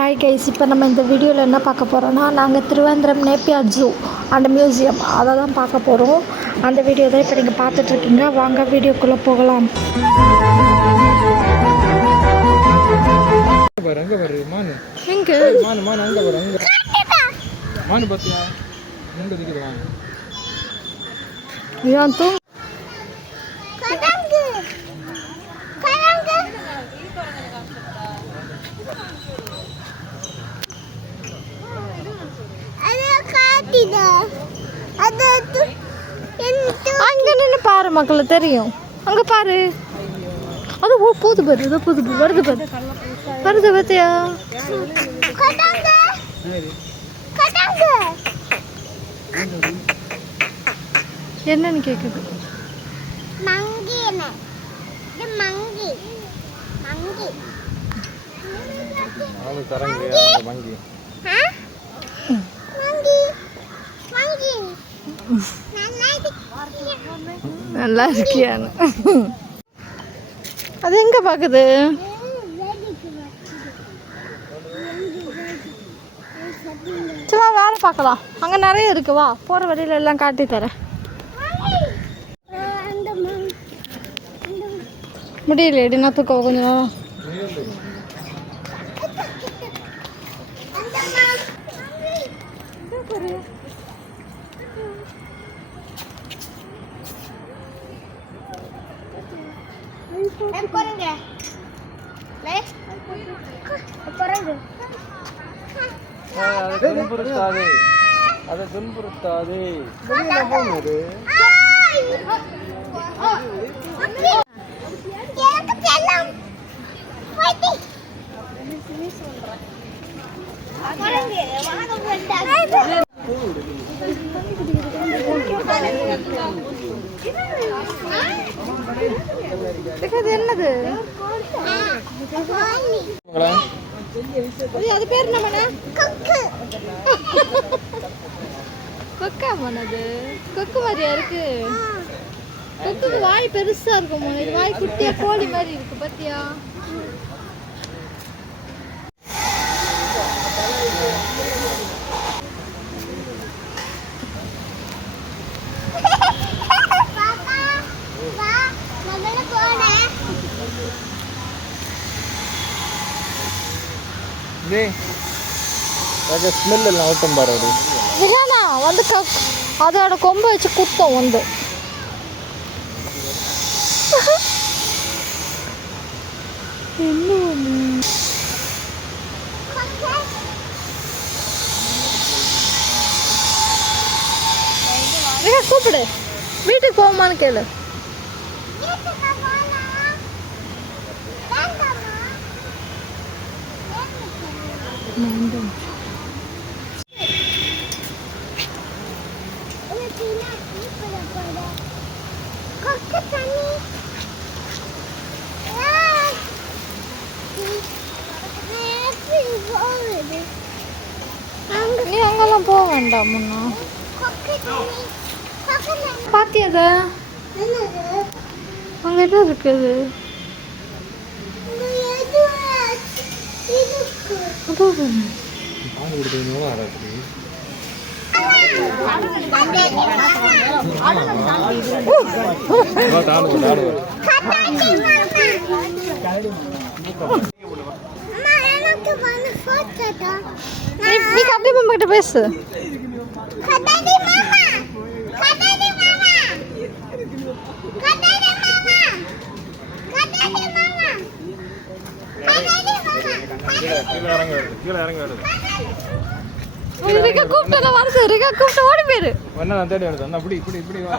Hi guys, இப்போ நம்ம இந்த வீடியோவில் என்ன பார்க்க போகிறோன்னா, நாங்கள் Thiruvananthapuram Napier zoo and museum அதை தான் பார்க்க போகிறோம். அந்த வீடியோ தான் இப்போ நீங்கள் பார்த்துட்ருக்கீங்க. வாங்க வீடியோக்குள்ளே போகலாம். அங்கே நின்று பாரு, மக்களை தெரியும். அங்கே பாரு, அது போது பாரு, ஏதோ போது வருது பாரு, வருது பார்த்தியா? என்னன்னு கேக்குது. நல்லா இருக்கியான்னு அது எங்க பாக்குது? சரி, வேற பார்க்கலாம். அங்க நிறைய இருக்கு, வா போற வழியில எல்லாம் காட்டி தரேன். முடியல, என்ன தூக்கம் கொஞ்சம் நேரம். அதை துன்புறுத்தாதே. என்னது அது பேர் என்ன? கொக்கா மனது கொக்கு மாதிரியா இருக்கு. கொக்குக்கு வாய் பெருசா இருக்கும், இது வாய் குட்டியா கோழி மாதிரி இருக்கு பாத்தியா? ஸ்மெல் எல்லாம் ஓட்டம் பாரு. வந்து அதோட கொம்பை வச்சு குத்தம் வந்து. கூப்பிடு, வீட்டுக்கு போமான்னு கேளு. நீ அங்கெல்லாம் போக வேண்டாம். முன்னா பாத்தியத அங்க என்ன இருக்குது? நீ கட்டி மாமா கிட்ட பேசு. கூப்பிட்டு வருது, கூப்பிட்டு ஓடி போயிரு. தேடி வருது. அப்படி இப்படி இப்படி வா.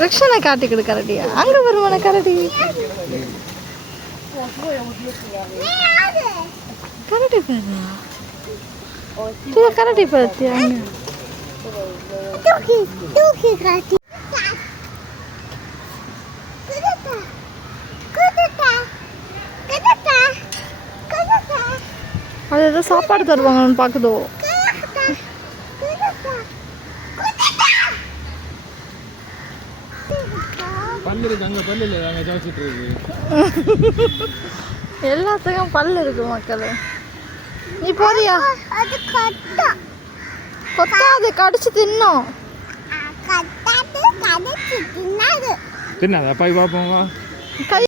ரிக்ஷனை காட்டிக்கிடு கரடியா. அங்க வருமான கரடி. கரடி பாரு, கரடி பார்த்தியா? அது ஏதோ சாப்பாடு தருவாங்கன்னு பார்க்குதோ. பல்லு இருக்கு, அங்கே பல்லு இல்லை, அங்கே ஜாச்சிட்டு இருக்கு. எல்லாத்துக்கும் பல்லு இருக்கு மக்களே. நீ போறியா? கொத்தாது, கடிச்சு தின்னும். தின்னாதா போய் பார்ப்போம் வா. கை